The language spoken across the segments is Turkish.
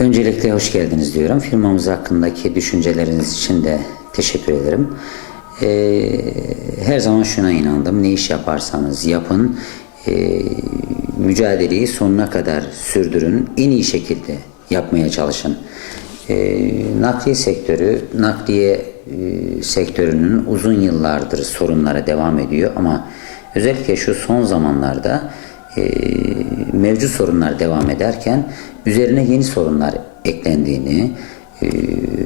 Öncelikle hoş geldiniz diyorum. Firmamız hakkındaki düşünceleriniz için de teşekkür ederim. Ee, her zaman şuna inandım. Ne iş yaparsanız yapın. ee, mücadeleyi sonuna kadar sürdürün. En iyi şekilde yapmaya çalışın. Ee, nakliye sektörü, nakliye e, sektörünün uzun yıllardır sorunları devam ediyor ama özellikle şu son zamanlarda e, mevcut sorunlar devam ederken üzerine yeni sorunlar eklendiğini e,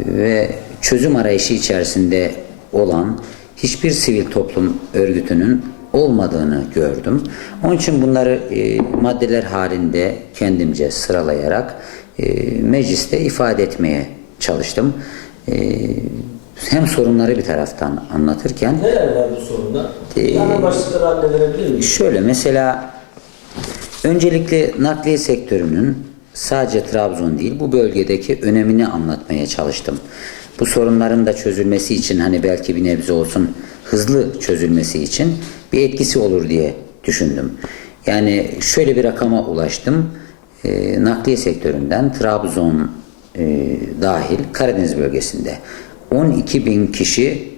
ve çözüm arayışı içerisinde olan hiçbir sivil toplum örgütünün olmadığını gördüm. Onun için bunları e, maddeler halinde kendimce sıralayarak e, mecliste ifade etmeye çalıştım. E, hem sorunları bir taraftan anlatırken Neler var bu sorunda? Ana başlıkları miyiz? Şöyle mesela öncelikle nakliye sektörünün sadece Trabzon değil bu bölgedeki önemini anlatmaya çalıştım. Bu sorunların da çözülmesi için hani belki bir nebze olsun hızlı çözülmesi için bir etkisi olur diye düşündüm. Yani şöyle bir rakama ulaştım. Ee, nakliye sektöründen Trabzon e, dahil Karadeniz bölgesinde 12 bin kişi e,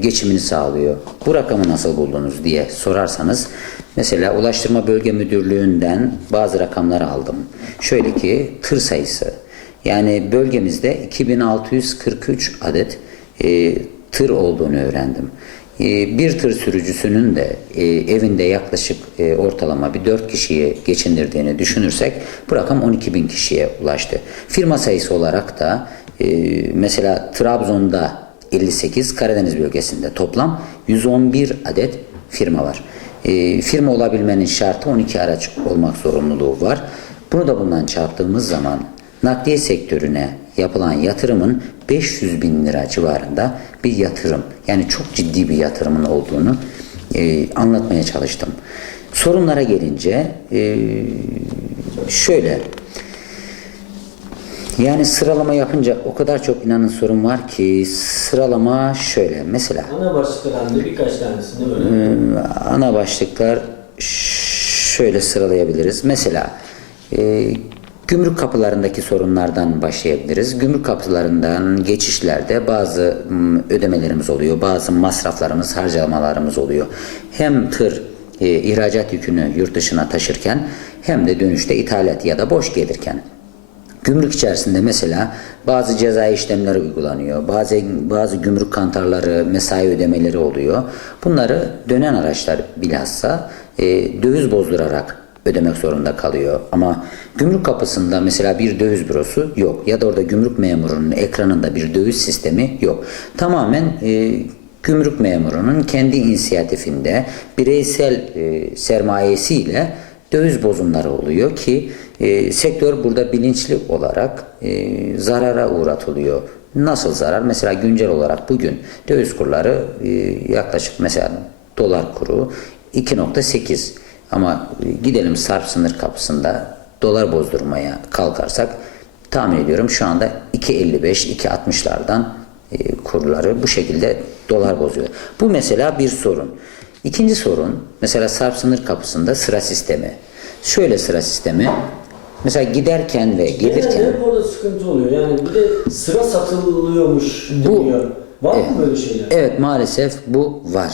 geçimini sağlıyor. Bu rakamı nasıl buldunuz diye sorarsanız mesela Ulaştırma Bölge Müdürlüğü'nden bazı rakamları aldım. Şöyle ki tır sayısı yani bölgemizde 2643 adet e, tır olduğunu öğrendim. E, bir tır sürücüsünün de e, evinde yaklaşık e, ortalama bir 4 kişiyi geçindirdiğini düşünürsek bu rakam 12 bin kişiye ulaştı. Firma sayısı olarak da e, mesela Trabzon'da 58, Karadeniz bölgesinde toplam 111 adet firma var. E, firma olabilmenin şartı 12 araç olmak zorunluluğu var. Bunu da bundan çarptığımız zaman nakliye sektörüne yapılan yatırımın 500 bin lira civarında bir yatırım. Yani çok ciddi bir yatırımın olduğunu e, anlatmaya çalıştım. Sorunlara gelince e, şöyle yani sıralama yapınca o kadar çok inanın sorun var ki sıralama şöyle mesela Ana başlıkları halinde birkaç tanesini böyle. Ana başlıklar şöyle sıralayabiliriz. Mesela e, gümrük kapılarındaki sorunlardan başlayabiliriz. Gümrük kapılarından geçişlerde bazı ödemelerimiz oluyor, bazı masraflarımız, harcamalarımız oluyor. Hem tır e, ihracat yükünü yurt dışına taşırken hem de dönüşte ithalat ya da boş gelirken. Gümrük içerisinde mesela bazı ceza işlemleri uygulanıyor. Bazı bazı gümrük kantarları, mesai ödemeleri oluyor. Bunları dönen araçlar bilhassa e, döviz bozdurarak ödemek zorunda kalıyor. Ama gümrük kapısında mesela bir döviz bürosu yok. Ya da orada gümrük memurunun ekranında bir döviz sistemi yok. Tamamen e, gümrük memurunun kendi inisiyatifinde bireysel e, sermayesiyle döviz bozumları oluyor ki e, sektör burada bilinçli olarak e, zarara uğratılıyor. Nasıl zarar? Mesela güncel olarak bugün döviz kurları e, yaklaşık mesela dolar kuru 2.8 ama e, gidelim sarp sınır kapısında dolar bozdurmaya kalkarsak tahmin ediyorum şu anda 2.55 2.60'lardan e, kurları bu şekilde dolar bozuyor. Bu mesela bir sorun. İkinci sorun mesela sarp sınır kapısında sıra sistemi. Şöyle sıra sistemi. Mesela giderken ve gelirken Genelde orada sıkıntı oluyor. Yani bir de sıra satılıyormuş Bu- deniyor. Var mı böyle şeyler? Evet maalesef bu var.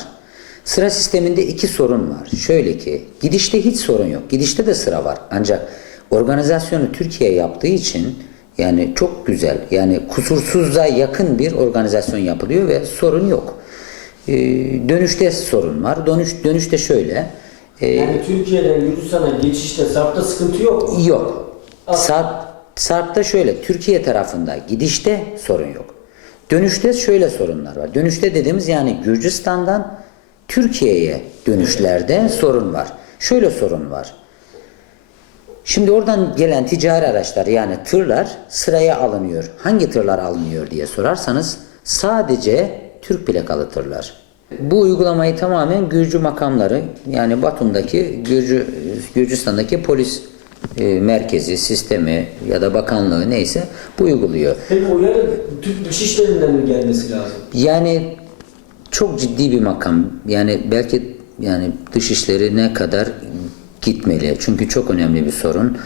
Sıra sisteminde iki sorun var. Şöyle ki gidişte hiç sorun yok. Gidişte de sıra var. Ancak organizasyonu Türkiye yaptığı için yani çok güzel yani kusursuzluğa yakın bir organizasyon yapılıyor ve sorun yok. Ee, dönüşte sorun var. Dönüş, dönüşte şöyle. e, Yani Türkiye'den Yunanistan'a geçişte Sarp'ta sıkıntı yok mu? Yok. Sarp, Sarp'ta şöyle, Türkiye tarafında gidişte sorun yok. Dönüşte şöyle sorunlar var. Dönüşte dediğimiz yani Gürcistan'dan Türkiye'ye dönüşlerde sorun var. Şöyle sorun var. Şimdi oradan gelen ticari araçlar yani tırlar sıraya alınıyor. Hangi tırlar alınıyor diye sorarsanız sadece Türk plakalı tırlar. Bu uygulamayı tamamen Gürcü makamları yani Batum'daki Gürcü, Gürcistan'daki polis e, merkezi, sistemi ya da bakanlığı neyse bu uyguluyor. Peki o yarın Türk Dışişleri'nden mi gelmesi lazım? Yani çok ciddi bir makam. Yani belki yani dışişleri ne kadar gitmeli. Çünkü çok önemli bir sorun.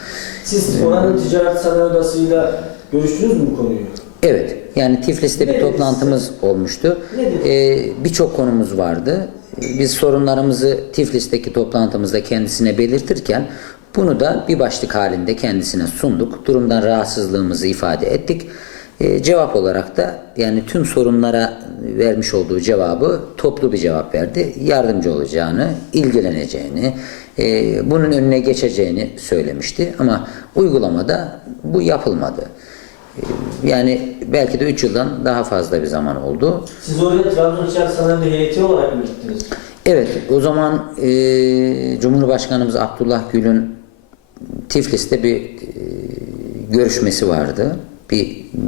Siz oranın ticaret sanayi odasıyla görüştünüz mü bu konuyu? Evet, yani Tiflis'te bir toplantımız olmuştu. Ee, Birçok konumuz vardı. Ee, Biz sorunlarımızı Tiflis'teki toplantımızda kendisine belirtirken bunu da bir başlık halinde kendisine sunduk. Durumdan rahatsızlığımızı ifade ettik. Ee, cevap olarak da yani tüm sorunlara vermiş olduğu cevabı toplu bir cevap verdi. Yardımcı olacağını, ilgileneceğini, e, bunun önüne geçeceğini söylemişti. Ama uygulamada bu yapılmadı. Yani belki de 3 yıldan daha fazla bir zaman oldu. Siz oraya Trabzon Ticaret Sanayi heyeti olarak mı gittiniz? Evet, o zaman e, Cumhurbaşkanımız Abdullah Gül'ün Tiflis'te bir e, görüşmesi vardı. Bir m,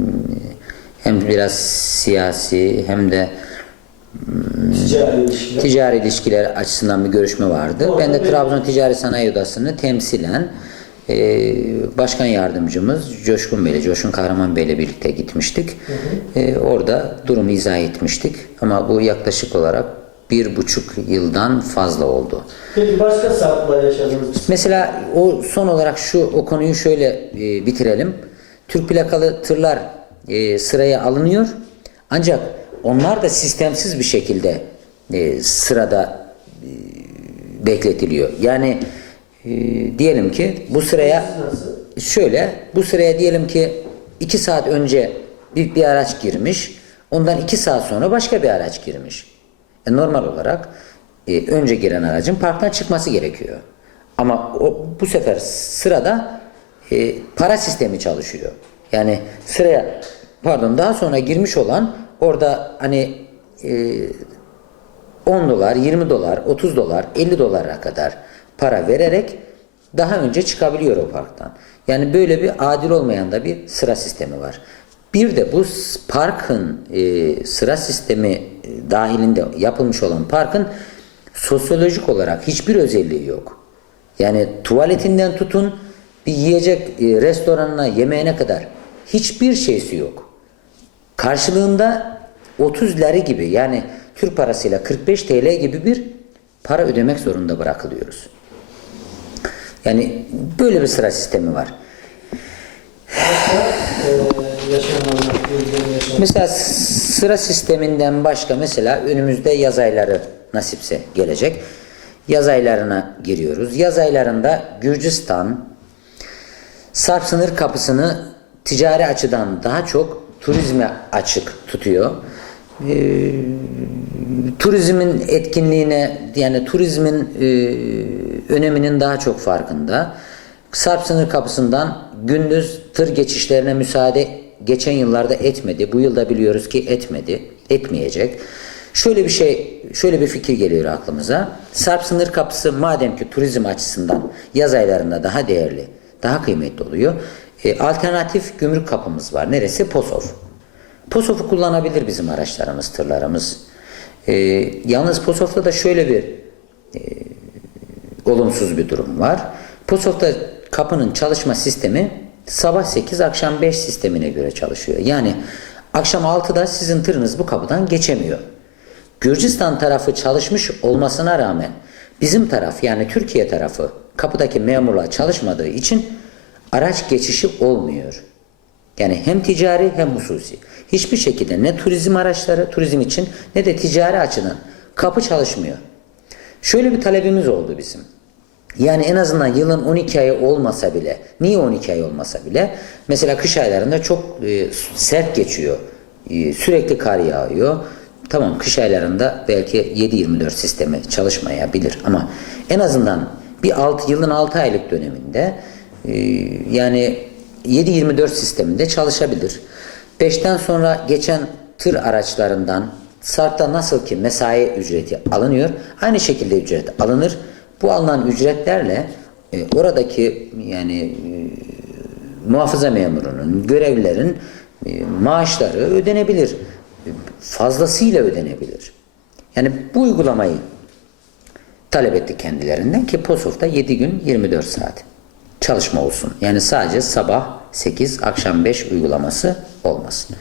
hem biraz siyasi hem de Ticari ilişkiler. ticari ilişkiler açısından bir görüşme vardı. Orada Ben de Trabzon Ticaret Sanayi Odası'nı temsilen e, başkan yardımcımız Coşkun Bey'le, Coşkun Kahraman Bey'le birlikte gitmiştik. E, orada durumu izah etmiştik. Ama bu yaklaşık olarak bir buçuk yıldan fazla oldu. Peki başka sarplar yaşadınız? Mesela o son olarak şu o konuyu şöyle e, bitirelim. Türk plakalı tırlar e, sıraya alınıyor. Ancak onlar da sistemsiz bir şekilde e, sırada e, bekletiliyor. Yani e, diyelim ki bu sıraya şöyle bu sıraya diyelim ki iki saat önce bir, bir araç girmiş. Ondan iki saat sonra başka bir araç girmiş. E, normal olarak e, önce giren aracın parktan çıkması gerekiyor. Ama o, bu sefer sırada e, para sistemi çalışıyor. Yani sıraya pardon daha sonra girmiş olan orada hani e, 10 dolar, 20 dolar, 30 dolar, 50 dolara kadar para vererek daha önce çıkabiliyor o parktan. Yani böyle bir adil olmayan da bir sıra sistemi var. Bir de bu parkın e, sıra sistemi e, dahilinde yapılmış olan parkın sosyolojik olarak hiçbir özelliği yok. Yani tuvaletinden tutun bir yiyecek e, restoranına, yemeğine kadar hiçbir şeysi yok. Karşılığında 30 lari gibi yani Türk parasıyla 45 TL gibi bir para ödemek zorunda bırakılıyoruz. Yani böyle bir sıra sistemi var. Mesela sıra sisteminden başka mesela önümüzde yaz ayları nasipse gelecek. Yaz aylarına giriyoruz. Yaz aylarında Gürcistan Sarp sınır kapısını ticari açıdan daha çok turizme açık tutuyor. Ee, turizmin etkinliğine yani turizmin e, öneminin daha çok farkında. Sarp sınır kapısından gündüz tır geçişlerine müsaade geçen yıllarda etmedi. Bu yılda biliyoruz ki etmedi, etmeyecek. Şöyle bir şey, şöyle bir fikir geliyor aklımıza. Sarp sınır kapısı madem ki turizm açısından yaz aylarında daha değerli, daha kıymetli oluyor. e, alternatif gümrük kapımız var. Neresi? Posov. Posof'u kullanabilir bizim araçlarımız, tırlarımız. E, yalnız Posof'ta da şöyle bir olumsuz bir durum var. Posof'ta kapının çalışma sistemi sabah 8 akşam 5 sistemine göre çalışıyor. Yani akşam 6'da sizin tırınız bu kapıdan geçemiyor. Gürcistan tarafı çalışmış olmasına rağmen bizim taraf yani Türkiye tarafı kapıdaki memurlar çalışmadığı için araç geçişi olmuyor. Yani hem ticari hem hususi. Hiçbir şekilde ne turizm araçları turizm için ne de ticari açıdan kapı çalışmıyor. Şöyle bir talebimiz oldu bizim. Yani en azından yılın 12 ayı olmasa bile, niye 12 ay olmasa bile, mesela kış aylarında çok e, sert geçiyor. E, sürekli kar yağıyor. Tamam kış aylarında belki 7-24 sistemi çalışmayabilir ama en azından bir alt, yılın 6 aylık döneminde e, yani 7-24 sisteminde çalışabilir. 5'ten sonra geçen tır araçlarından Sarp'ta nasıl ki mesai ücreti alınıyor, aynı şekilde ücret alınır. Bu alınan ücretlerle e, oradaki yani e, muhafaza memurunun, görevlilerin e, maaşları ödenebilir. E, Fazlasıyla ödenebilir. Yani bu uygulamayı talep ettik kendilerinden ki Posof'ta 7 gün 24 saat çalışma olsun. Yani sadece sabah 8, akşam 5 uygulaması olmasın.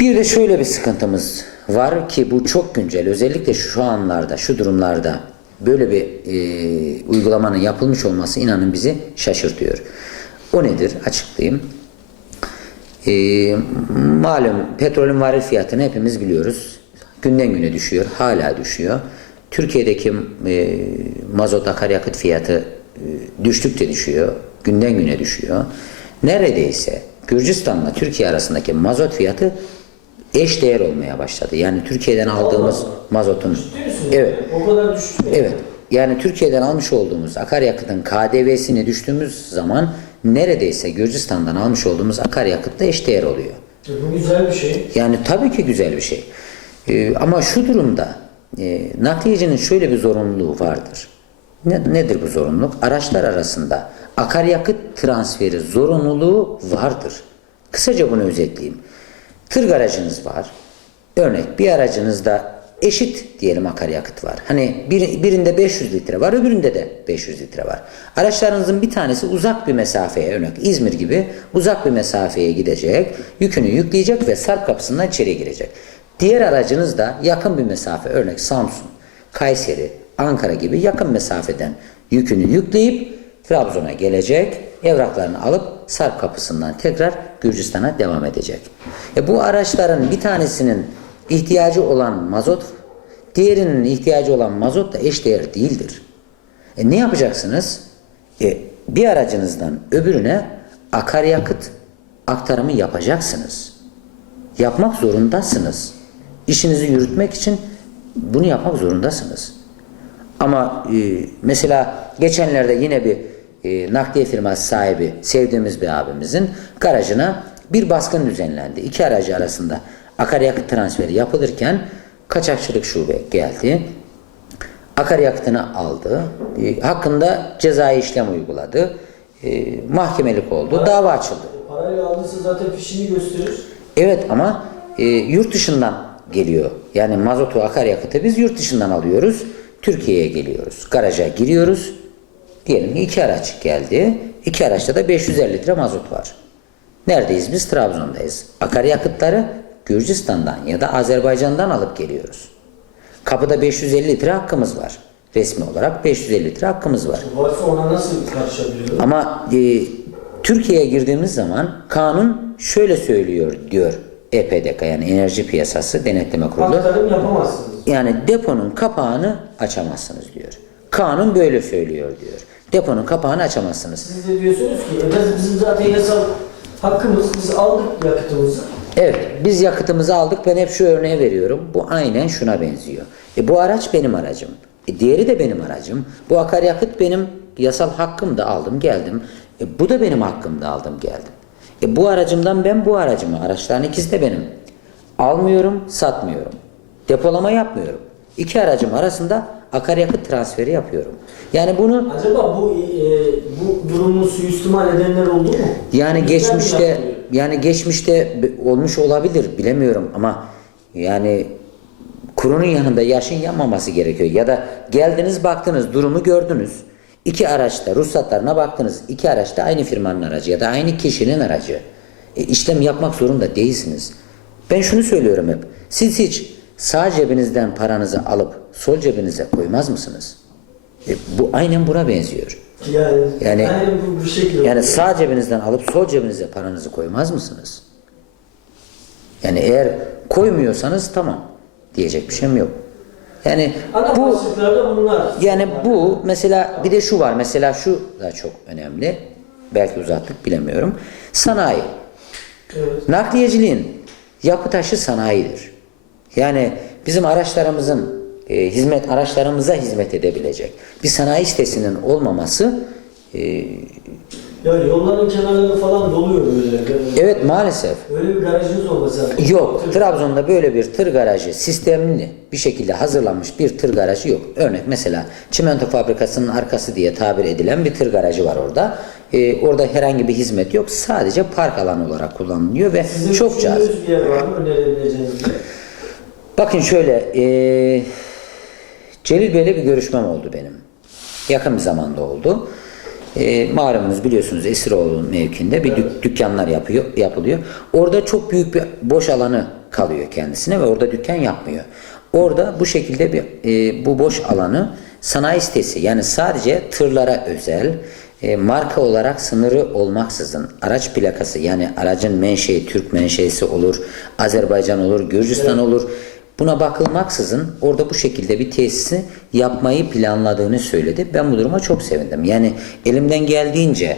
Bir de şöyle bir sıkıntımız var ki bu çok güncel. Özellikle şu anlarda, şu durumlarda böyle bir e, uygulamanın yapılmış olması inanın bizi şaşırtıyor. O nedir? Açıklayayım. E, malum petrolün varil fiyatını hepimiz biliyoruz. Günden güne düşüyor, hala düşüyor. Türkiye'deki e, mazot akaryakıt fiyatı e, düştükçe düşüyor, günden güne düşüyor. Neredeyse Gürcistan'la Türkiye arasındaki mazot fiyatı eş değer olmaya başladı. Yani Türkiye'den aldığımız Allah. mazotun? Evet. O kadar düştü? Evet. Yani Türkiye'den almış olduğumuz akaryakıtın KDV'sini düştüğümüz zaman neredeyse Gürcistan'dan almış olduğumuz akaryakıtla eşdeğer oluyor. E, Bu güzel bir şey. Yani tabii ki güzel bir şey. Ee, ama şu durumda e, nakliyecinin şöyle bir zorunluluğu vardır. Ne, nedir bu zorunluluk? Araçlar arasında akaryakıt transferi zorunluluğu vardır. Kısaca bunu özetleyeyim. Tır garajınız var. Örnek bir aracınızda eşit diyelim akaryakıt var. Hani bir, birinde 500 litre var, öbüründe de 500 litre var. Araçlarınızın bir tanesi uzak bir mesafeye, örnek İzmir gibi uzak bir mesafeye gidecek, yükünü yükleyecek ve sarp kapısından içeri girecek. Diğer aracınız da yakın bir mesafe, örnek Samsun, Kayseri, Ankara gibi yakın mesafeden yükünü yükleyip Trabzon'a gelecek, evraklarını alıp Sarp kapısından tekrar Gürcistan'a devam edecek. E bu araçların bir tanesinin ihtiyacı olan mazot, diğerinin ihtiyacı olan mazot da eşdeğer değildir. E ne yapacaksınız? E, bir aracınızdan öbürüne akaryakıt aktarımı yapacaksınız. Yapmak zorundasınız. İşinizi yürütmek için bunu yapmak zorundasınız. Ama e, mesela geçenlerde yine bir e, nakliye firması sahibi sevdiğimiz bir abimizin garajına bir baskın düzenlendi. İki aracı arasında akaryakıt transferi yapılırken kaçakçılık şube geldi. Akaryakıtını aldı. E, hakkında cezai işlem uyguladı. E, mahkemelik oldu. Dava açıldı. Parayla aldıysa zaten fişini gösterir. Evet ama e, yurt dışından geliyor. Yani mazotu, akaryakıtı biz yurt dışından alıyoruz. Türkiye'ye geliyoruz. Garaja giriyoruz. Diyelim ki iki araç geldi. İki araçta da 550 litre mazot var. Neredeyiz biz? Trabzon'dayız. Akaryakıtları Gürcistan'dan ya da Azerbaycan'dan alıp geliyoruz. Kapıda 550 litre hakkımız var. Resmi olarak 550 litre hakkımız var. Varsa ona nasıl karışabiliyor? Ama e, Türkiye'ye girdiğimiz zaman kanun şöyle söylüyor diyor EPDK yani Enerji Piyasası Denetleme Kurulu. Aktarım yapamazsınız. Yani deponun kapağını açamazsınız diyor. Kanun böyle söylüyor diyor. Deponun kapağını açamazsınız. Siz de diyorsunuz ki e, biz- bizim zaten yasal hakkımız, biz aldık yakıtımızı. Evet, biz yakıtımızı aldık. Ben hep şu örneği veriyorum. Bu aynen şuna benziyor. E, bu araç benim aracım. E, diğeri de benim aracım. Bu akaryakıt benim yasal hakkım da aldım geldim. E, bu da benim hakkım da aldım geldim. E, bu aracımdan ben bu aracımı, araçların ikisi de benim. Almıyorum, satmıyorum. Depolama yapmıyorum. İki aracım arasında akaryakıt transferi yapıyorum. Yani bunu Acaba bu e, bu durumu suistimal edenler oldu mu? Yani geçmişte yani geçmişte b- olmuş olabilir bilemiyorum ama yani kurunun yanında yaşın yanmaması gerekiyor. Ya da geldiniz baktınız durumu gördünüz. İki araçta ruhsatlarına baktınız. İki araçta aynı firmanın aracı ya da aynı kişinin aracı. E, işlem yapmak zorunda değilsiniz. Ben şunu söylüyorum hep. Siz hiç sağ cebinizden paranızı alıp sol cebinize koymaz mısınız? E, bu aynen buna benziyor. Yani, Yani- yani bu, bu şekilde Yani sağ cebinizden alıp sol cebinize paranızı koymaz mısınız? Yani eğer koymuyorsanız tamam diyecek bir şeyim yok. Yani Ana bu bunlar. yani bu mesela bir de şu var. Mesela şu da çok önemli. Belki uzattık bilemiyorum. Sanayi. Evet. Nakliyeciliğin yapı taşı sanayidir. Yani bizim araçlarımızın e, hizmet araçlarımıza hizmet edebilecek bir sanayi sitesinin olmaması e, Yani yolların kenarları falan doluyor böyle. evet maalesef Öyle bir garajınız olmasa. Yok. Trabzon'da böyle bir tır garajı sistemli bir şekilde hazırlanmış bir tır garajı yok. Örnek mesela çimento fabrikasının arkası diye tabir edilen bir tır garajı var orada. Ee, orada herhangi bir hizmet yok. Sadece park alanı olarak kullanılıyor ve Sizin çok cazip. düşündüğünüz bir yer var mı önerebileceğiniz? Bakın şöyle, eee Celil Bey'le bir görüşmem oldu benim. Yakın bir zamanda oldu. Eee malumunuz biliyorsunuz Esiroğlu mevkinde bir dük- dükkanlar yapıyor, yapılıyor. Orada çok büyük bir boş alanı kalıyor kendisine ve orada dükkan yapmıyor. Orada bu şekilde bir e, bu boş alanı sanayi sitesi yani sadece tırlara özel e, marka olarak sınırı olmaksızın araç plakası yani aracın menşei Türk menşeisi olur, Azerbaycan olur, Gürcistan olur. Buna bakılmaksızın orada bu şekilde bir tesisi yapmayı planladığını söyledi. Ben bu duruma çok sevindim. Yani elimden geldiğince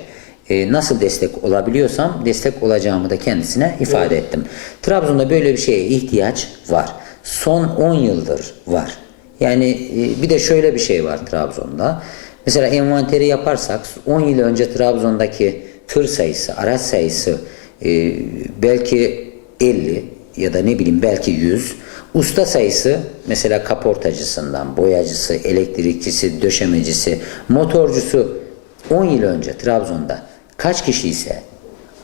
e, nasıl destek olabiliyorsam destek olacağımı da kendisine ifade ettim. Trabzon'da böyle bir şeye ihtiyaç var. Son 10 yıldır var. Yani e, bir de şöyle bir şey var Trabzon'da. Mesela envanteri yaparsak 10 yıl önce Trabzon'daki tır sayısı, araç sayısı e, belki 50 ya da ne bileyim belki 100. Usta sayısı mesela kaportacısından, boyacısı, elektrikçisi, döşemecisi, motorcusu 10 yıl önce Trabzon'da kaç kişi ise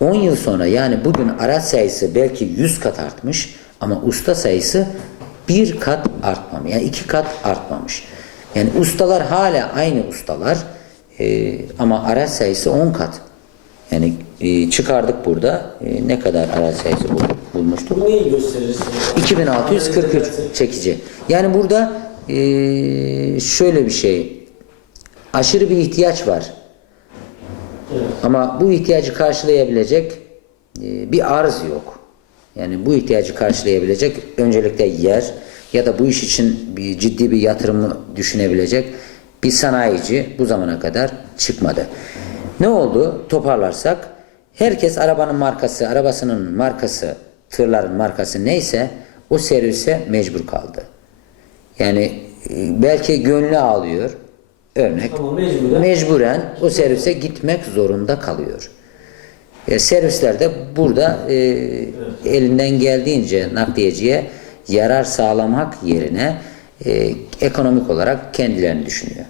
10 yıl sonra yani bugün araç sayısı belki 100 kat artmış ama usta sayısı bir kat artmamış. Yani iki kat artmamış. Yani ustalar hala aynı ustalar e, ama araç sayısı 10 kat. Yani e, çıkardık burada e, ne kadar araç sayısı bul- bulmuştuk? Bu neyi gösterir size? 2643 çekici. Yani burada e, şöyle bir şey. Aşırı bir ihtiyaç var. Evet. Ama bu ihtiyacı karşılayabilecek e, bir arz yok. Yani bu ihtiyacı karşılayabilecek öncelikle yer ya da bu iş için bir ciddi bir yatırımı düşünebilecek bir sanayici bu zamana kadar çıkmadı. Ne oldu? Toparlarsak herkes arabanın markası, arabasının markası, tırların markası neyse o servise mecbur kaldı. Yani e, belki gönlü ağlıyor. Örnek. Ama mecburen Mecburen o servise gitmek zorunda kalıyor. E, servisler de burada e, elinden geldiğince nakliyeciye yarar sağlamak yerine e, ekonomik olarak kendilerini düşünüyor.